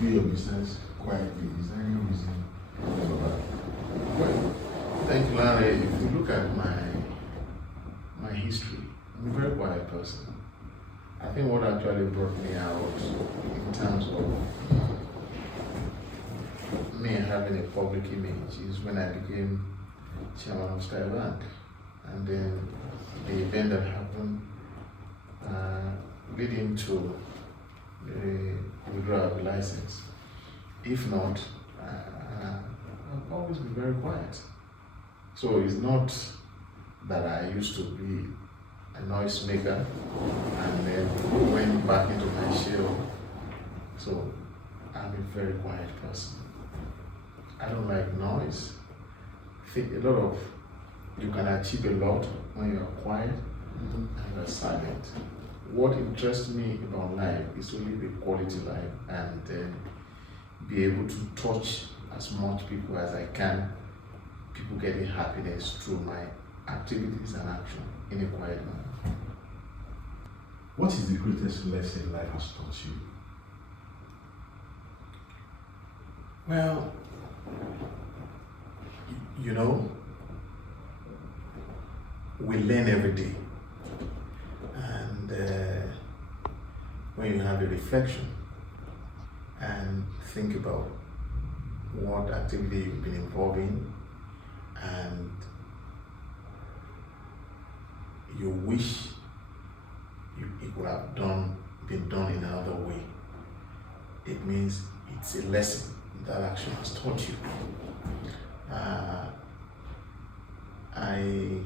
do your business quietly? Is there any reason for that? Well, thank you, Lanre. If you look at my history, I'm a very quiet person. I think what actually brought me out in terms of me having a public image is when I became chairman of Sky Bank. And then the event that happened leading to the withdrawal of the license. If not, I've always been very quiet. So it's not that I used to be a noisemaker and then went back into my shell. So I'm a very quiet person. I don't like noise. I think a lot of you can achieve a lot when you're quiet and you're silent. What interests me about life is to live a quality life and be able to touch as much people as I can. People getting happiness through my activities and action in a quiet manner. What is the greatest lesson life has taught you? Well, you know, we learn every day. And when you have a reflection and think about what activity you've been involved in and you wish it would have been done in another way, it means it's a lesson that action has taught you. I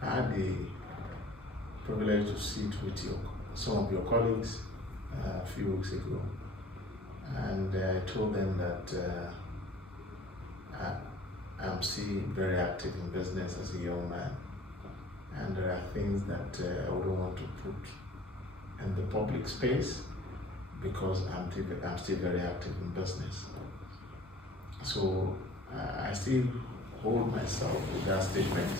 had the privilege to sit with some of your colleagues a few weeks ago, and I told them that I'm still very active in business as a young man, and there are things that I wouldn't want to put in the public space because I'm still very active in business. So I still hold myself with that statement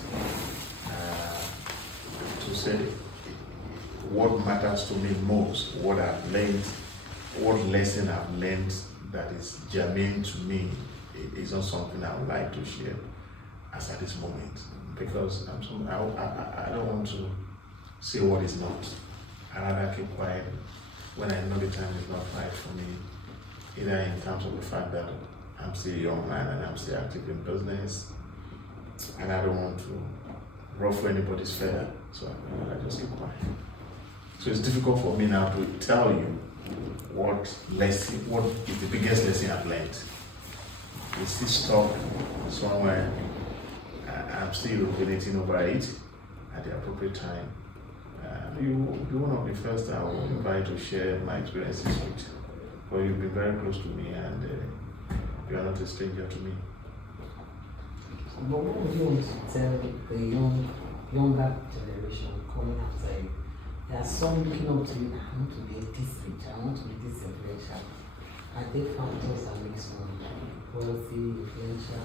to say what matters to me most, what I've learned, what lesson I've learned that is germane to me is not something I would like to share as at this moment, because I don't want to say what is not. I rather keep quiet when I know the time is not right for me, either in terms of the fact that I'm still a young man and I'm still active in business, and I don't want to ruffle anybody's feather, so I just keep quiet. So it's difficult for me now to tell you what is the biggest lesson I've learned. It's still stuck somewhere. I'm still ruminating over it at the appropriate time. You will be one of the first I will invite to share my experiences with. But you've been very close to me and you are not a stranger to me. But what would you want to tell the younger generation coming after you? There are some looking up to you. I want to be this rich. I want to be this influential. Are there factors that make someone wealthy, influential,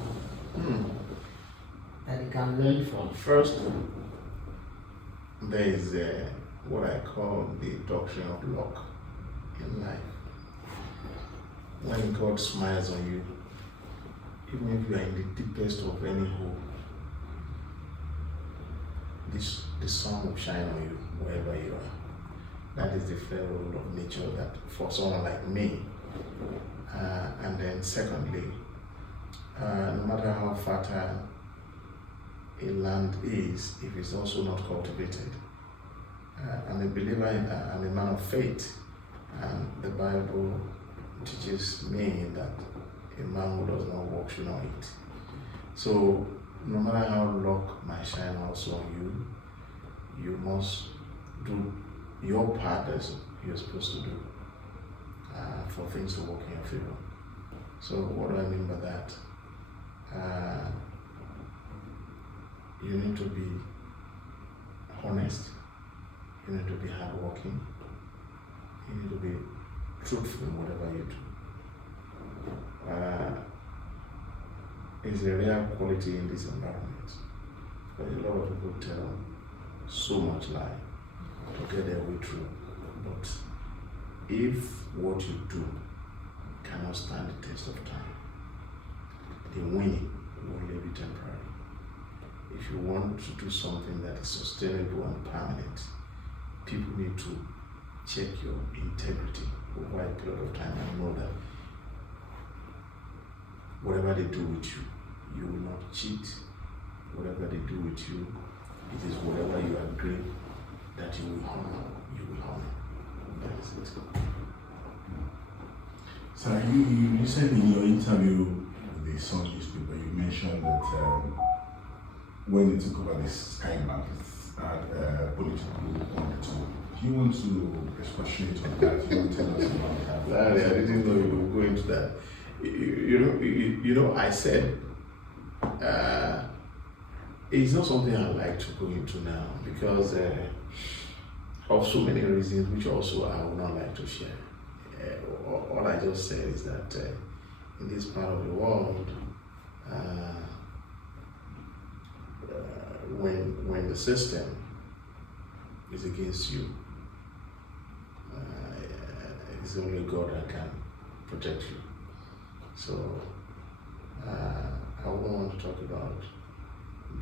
that you can learn from? First, there is what I call the doctrine of luck in life. When God smiles on you, even if you are in the deepest of any hole, the sun will shine on you wherever you are. That is the fair rule of nature that for someone like me. And then secondly, no matter how fertile a land is, if it's also not cultivated. I'm a believer I'm a man of faith, and the Bible teaches me that a man who does not work should not eat. So no matter how luck might shine also on you, you must do your part as you're supposed to do for things to work in your favor. So what do I mean by that? You need to be honest, you need to be hardworking, you need to be truthful in whatever you do. It's a rare quality in this environment, but a lot of people tell so much lie to get their way through. But if what you do cannot stand the test of time. The winning will only be temporary. If you want to do something that is sustainable and permanent, people need to check your integrity over a period of time and know that whatever they do with you, you will not cheat. Whatever they do with you, it is whatever you agree that you will honor. You will honor. That is it. So you said in your interview with the Sun newspaper, you mentioned that when they took over the Sky Bank, political undertone. Do you want to expatiate on that? Do you want to tell us about that? Larry, I didn't know you would go into that. You know, I said it's not something I like to go into now because of so many reasons, which also I would not like to share. All I just said is that in this part of the world, when the system is against you, it's only God that can protect you. So I wouldn't want to talk about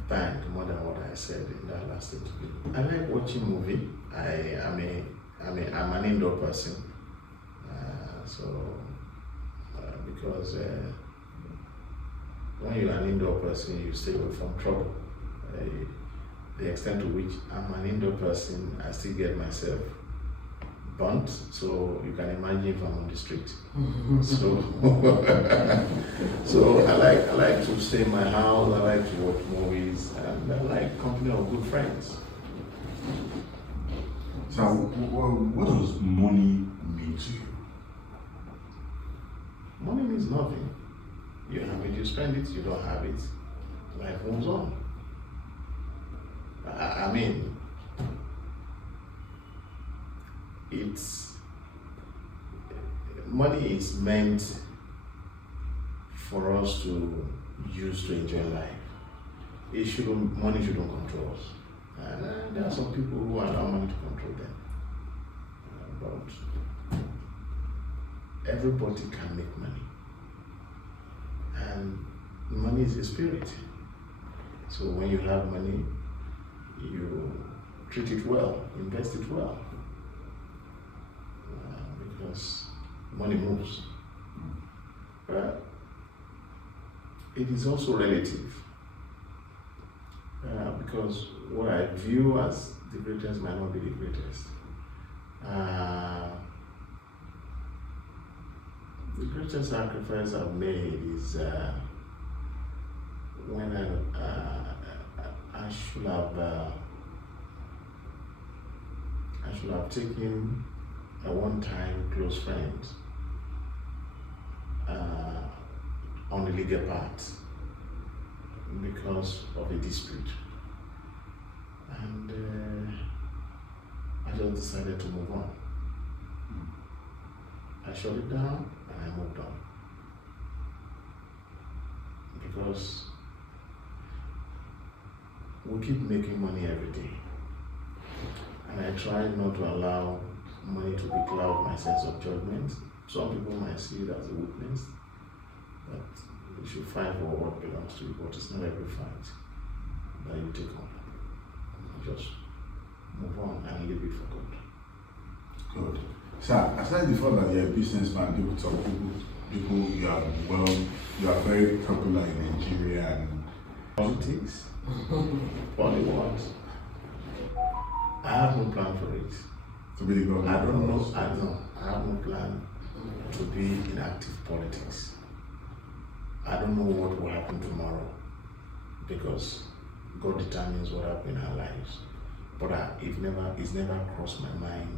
bank more than what I said in that last interview. I like watching movie. I'm an indoor person. Because when you're an indoor person, you stay away from trouble. The extent to which I'm an indoor person, I still get myself burnt. So you can imagine if I'm on the street. So I like to stay in my house. I like to watch movies, and I like company of good friends. So what does money mean to you? Money means nothing. You have it, you spend it. You don't have it, life moves on. I mean, money is meant for us to use to enjoy life. Money shouldn't control us. And there are some people who allow money to control them. But everybody can make money. And money is a spirit. So when you have money, you treat it well, invest it well. Because money moves. But it is also relative. Because what I view as the greatest might not be the greatest. The greatest sacrifice I've made is when I should have taken a one-time close friend on the legal part because of a dispute, and I just decided to move on. I shut it down and I moved on because we keep making money every day, and I try not to allow money to becloud my sense of judgment. Some people might see it as a weakness, but you should fight for what belongs to you, but it's not every fight that you take on. You just move on and leave it for God. Good. So, aside the fact that you're a businessman, people, you are very popular in Nigeria and politics. Only what? I have no plan for it. to be the government. I don't know. I have no plan to be in active politics. I don't know what will happen tomorrow because God determines what happens in our lives. But it's never crossed my mind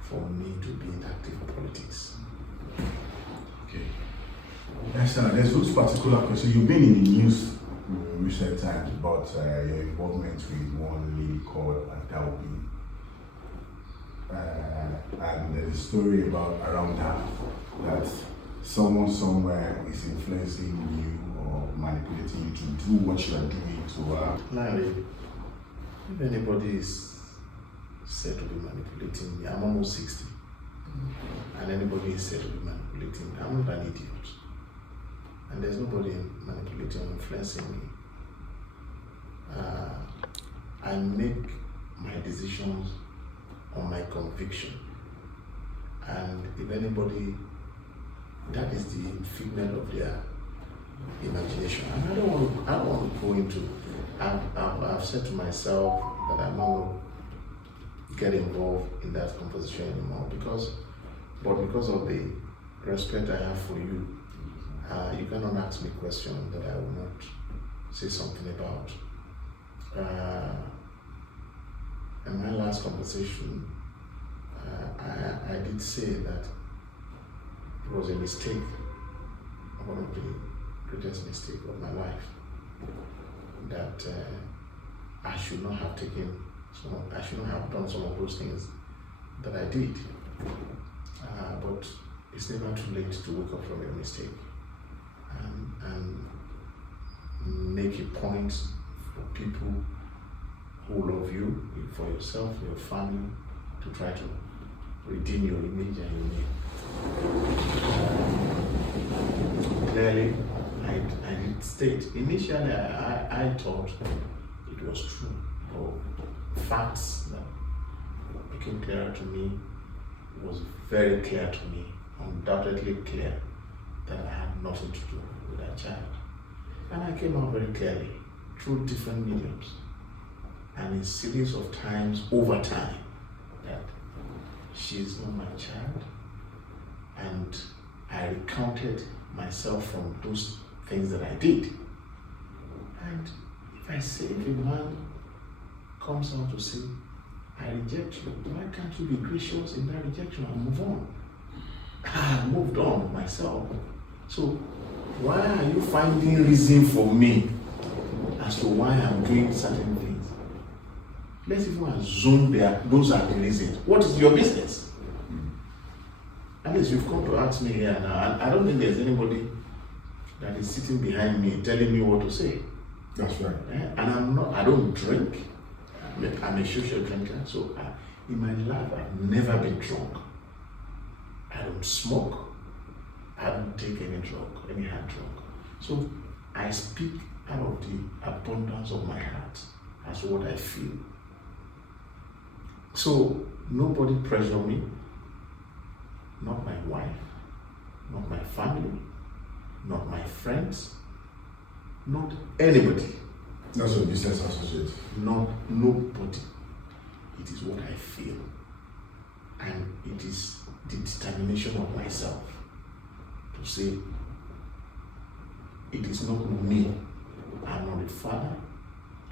for me to be in active politics. Okay. Yes, sir. There's those particular questions. You've been in the news recent times about your involvement with one lady called Adaobi. And there's a story around her that someone somewhere is influencing you or manipulating you to do what you are doing to Larry, if anybody is said to be manipulating me, I'm almost 60. And anybody is said to be manipulating. I'm not an idiot. And there's nobody manipulating or influencing me. I make my decisions on my conviction. And if anybody, that is the figment of their imagination. And I don't want to go into, I've said to myself that I'm not going to get involved in that conversation anymore because of the respect I have for you, you cannot ask me questions that I will not say something about. In my last conversation, I did say that it was a mistake, one of the greatest mistakes of my life, that I should not have done some of those things that I did. But it's never too late to wake up from your mistake and make a point for people who love you, for yourself, for your family, to try to redeem your image and your name. Clearly, I did state, initially I thought it was true, but facts that became clearer to me was very clear to me, undoubtedly clear, that I had nothing to do with that child. And I came out very clearly through different mediums and a series of times over time that she is not my child, and I recounted myself from those things that I did. And if I say, if a man comes out to say, I reject you, why can't you be gracious in that rejection and move on? I have moved on myself. So why are you finding reason for me as to why I'm doing certain things? Let's even assume those are the reasons. What is your business? At least you've come to ask me here now. I don't think there's anybody that is sitting behind me telling me what to say. That's right. And I don't drink. I'm a social drinker, so in my life I've never been drunk. I don't smoke. I don't take any drug, any hard drug. So I speak out of the abundance of my heart as what I feel. So nobody pressure me, not my wife, not my family, not my friends, not anybody. That's your business associate. Not nobody. It is what I feel. And it is the determination of myself to say, it is not me. I'm not a father,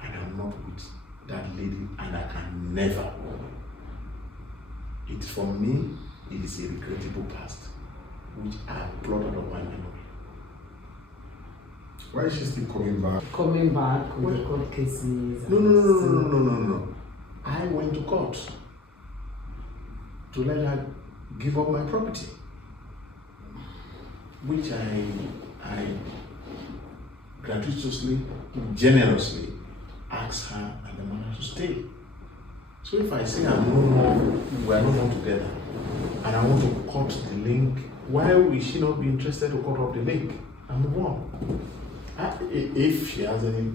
and I'm not with that lady, and I can never. It for me, it is a regrettable past, which I have blotted out my memory. Why is she still coming back? Coming back with the court cases. No. I went to court to let her give up my property, which I gratuitously, generously asked her and the mother to stay. So if I say we are no more together, and I want to cut the link, why will she not be interested to cut off the link and move on? If she has any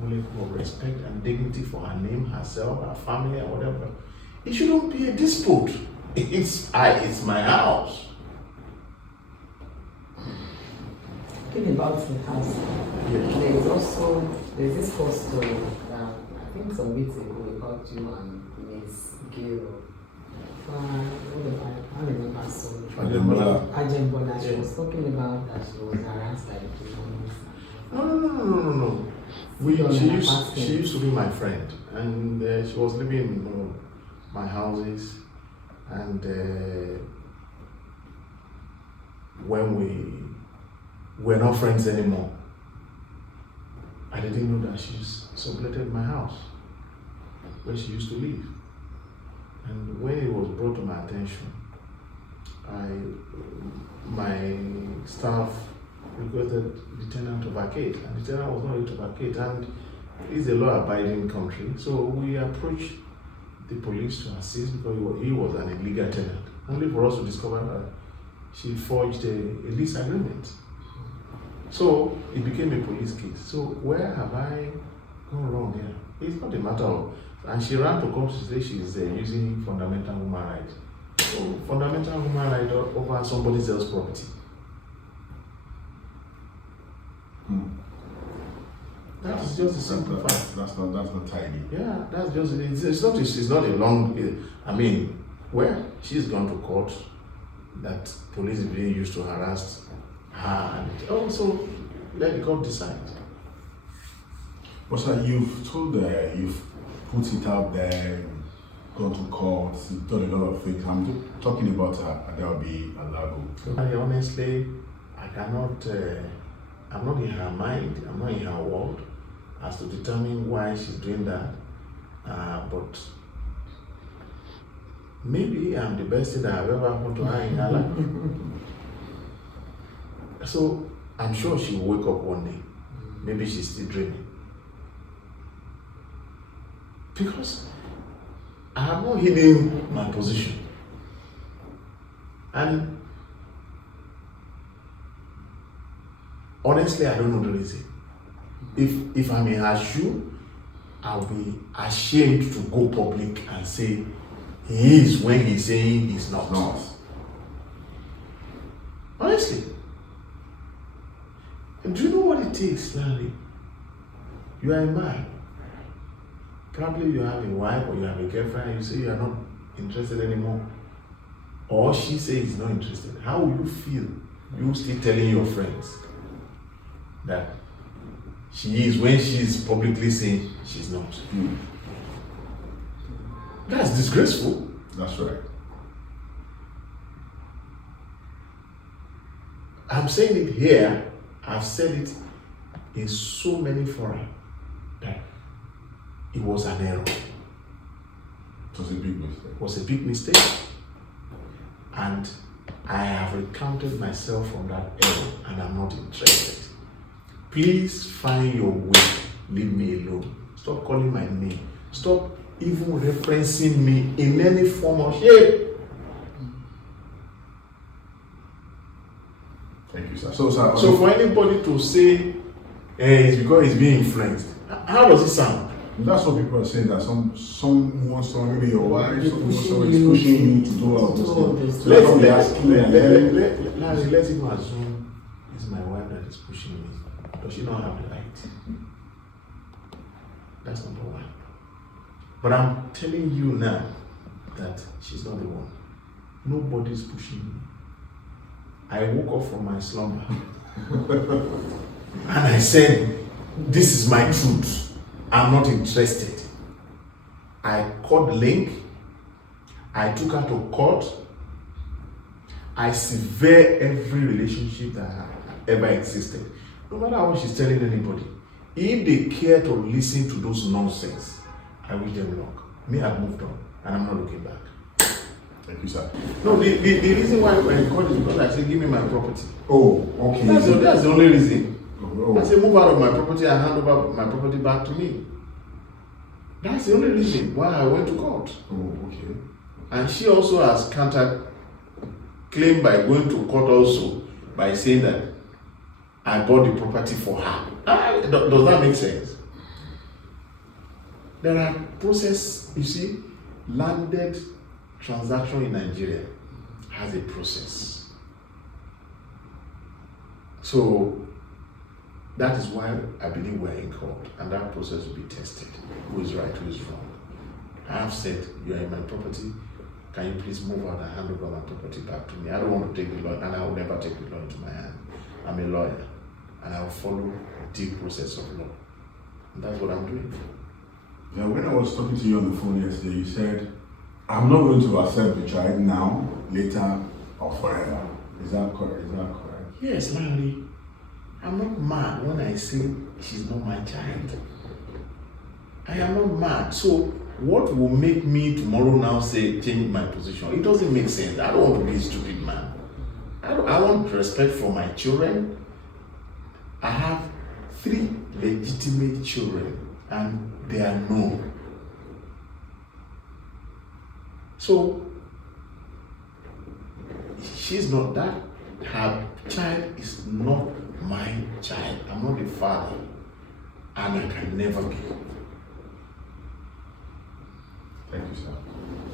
molecule of respect and dignity for her name, herself, her family, or whatever, it shouldn't be a dispute. It's my house. Talking about the house, there's this post I think some weeks ago about you and Miss Gail. I don't remember her son. Ajembola. She was talking about that she was harassed by the police. No. She used to be my friend, and she was living in my houses, and when we're not friends anymore, I didn't know that she's subletted my house where she used to live. And when it was brought to my attention, my staff requested the tenant to vacate, and the tenant was not able to vacate, and it's a law-abiding country, so we approached the police to assist because he was an illegal tenant. only for us to discover that she forged a lease agreement. So it became a police case. So where have I gone wrong here? It's not a matter of, and she ran to court to say she's using fundamental human rights. So fundamental human right over somebody else's property. That's just a simple fact. That's not tidy. Yeah, that's just it's not a long. I mean, where she's gone to court, that police is being used to harass her, and also let the court decide. But sir, you've told you've put it out there, gone to court, you've done a lot of things. I'm talking about Adaobi Alagwu. Honestly, I cannot. I'm not in her mind. I'm not in her world as to determine why she's doing that. But maybe I'm the best thing that I've ever happened to her in her life. So I'm sure she will wake up one day. Maybe she's still dreaming. Because I have not hidden my position. And honestly, I don't know the reason. If I'm in her shoe, I'll be ashamed to go public and say he is when he's saying he's not. Honestly. And do you know what it takes, Lanre? You are a man. Probably you have a wife or you have a girlfriend and you say you are not interested anymore. Or she says he's not interested. How will you feel? You still telling your friends that she is when she is publicly saying she's not. That's disgraceful. That's right. I'm saying it here. I've said it in so many fora that it was an error. It was a big mistake. It was a big mistake. And I have recounted myself from that error and I'm not interested. Please find your way. Leave me alone. Stop calling my name. Stop even referencing me in any form or shape. Thank you, sir. So for anybody to say it's because he's being influenced, how does it sound? That's what people are saying, that someone, maybe your wife, someone is pushing you to do all those things. Let him assume it's my wife that is pushing me. Does she not have the right? That's number one. But I'm telling you now that she's not the one. Nobody's pushing me. I woke up from my slumber and I said, this is my truth. I'm not interested. I called Link. I took her to court. I sever every relationship that ever existed. No matter what she's telling anybody, if they care to listen to those nonsense, I wish them luck. Me, I've moved on and I'm not looking back. Thank you, sir. No, the reason why I called is because I said, give me my property. Oh, okay. That's the only reason. Oh. I said, move out of my property and hand over my property back to me. That's the only reason why I went to court. Oh, okay. And she also has counter-claimed by going to court also by saying that I bought the property for her. Does that make sense? There are process, you see, landed transaction in Nigeria has a process. So that is why I believe we're in court and that process will be tested. Who is right, who is wrong. I have said, you are in my property, can you please move out and hand over my property back to me? I don't want to take the law and I will never take the law into my hand. I'm a lawyer and I will follow the process of law. And that's what I'm doing. Yeah, when I was talking to you on the phone yesterday, you said, I'm not going to accept the child now, later, or forever. Is that correct? Yes, Lanre. I'm not mad when I say she's not my child. I am not mad. So what will make me tomorrow now say change my position? It doesn't make sense. I don't want to be a stupid man. I want respect for my children. I have 3 legitimate children and they are known. So she's not that. Her child is not my child. I'm not the father, and I can never be. Thank you, sir.